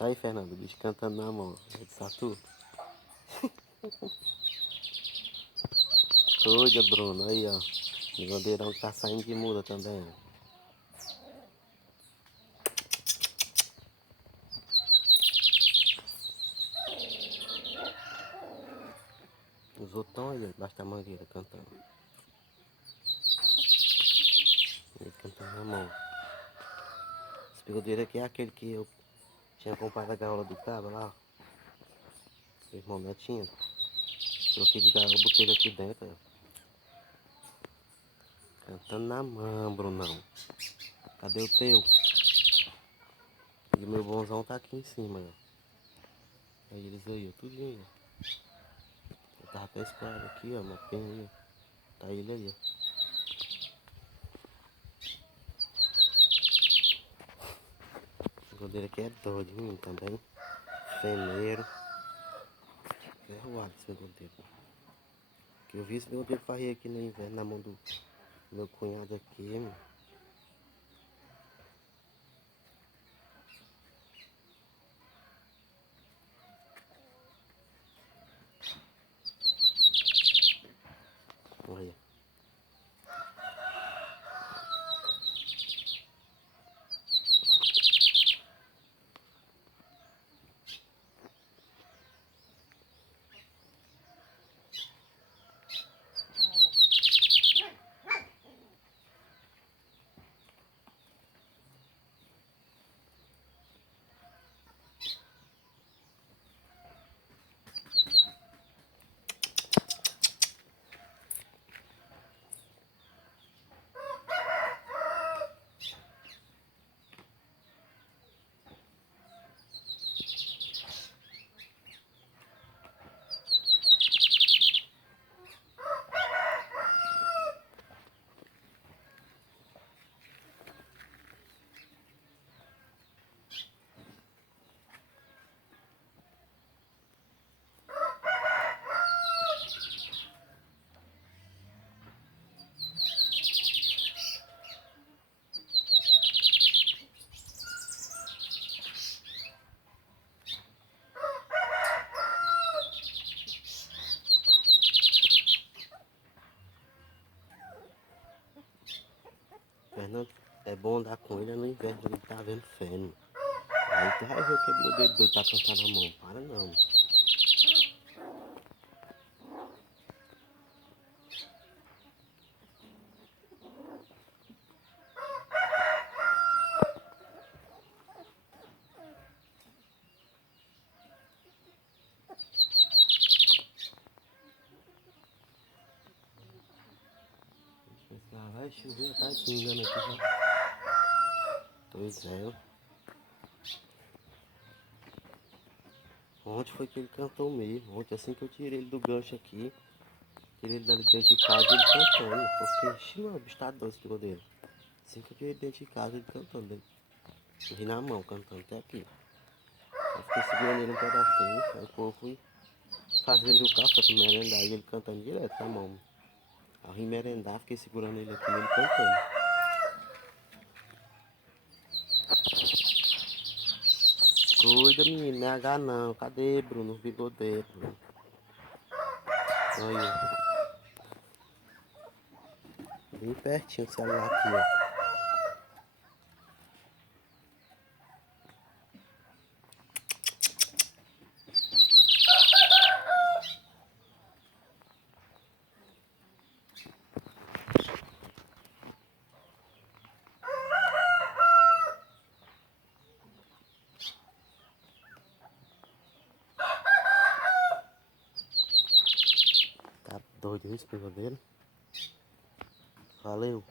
Aí, Fernando, o bicho cantando na mão. É de Saturno. Coisa, Bruno. Aí, ó. O bandeirão que tá saindo de muda também. Os outros estão aí, ó, debaixo da mangueira, cantando. Ele cantando na mão. Esse bigodeiro aqui é aquele que eu tinha comprado a gaiola do cabra lá, ó. O irmão Netinho. Troquei de gaiola, botei ele aqui dentro, ó. Cantando na mão, Brunão. Cadê o teu? E o meu bonzão tá aqui em cima, ó. Aí eles aí, ó, tudinho, ó. Eu tava até escorado aqui, ó, na pena aí, ó. Tá ele aí, ó. O bigodeiro aqui é doidinho também. Feneiro. Ferroado esse bigodeiro. Que eu vi esse bigodeiro farrei aqui no inverno na mão do meu cunhado aqui, mano. Olha. Fernando, é bom andar com ele no inverno, ele tá vendo feno. Aí tu vai ver que é bigodeiro doido pra cantar na mão. Para não. Lá vai chover, tá pingando aqui já. Pois é. Ontem foi que ele cantou mesmo. Ontem assim que eu tirei ele do gancho aqui. Tirei ele dali dentro de casa ele cantando. Eu fiquei, ixi, mano, o bicho tá doce esse bigodeiro. Assim que eu tirei ele dentro de casa ele cantando. Ele vi na mão cantando até aqui. Eu fiquei segurando ele um pedacinho. Aí o povo fui fazendo o café pra merendar. E ele cantando direto na mão. Ao vim merendar, fiquei segurando ele aqui e ele cantando. Cuida, menino, não é H não. Cadê, Bruno? O bigodeiro, Bruno. Olha, bem pertinho o celular aqui, ó. Tá doido esse bigodeiro? Valeu.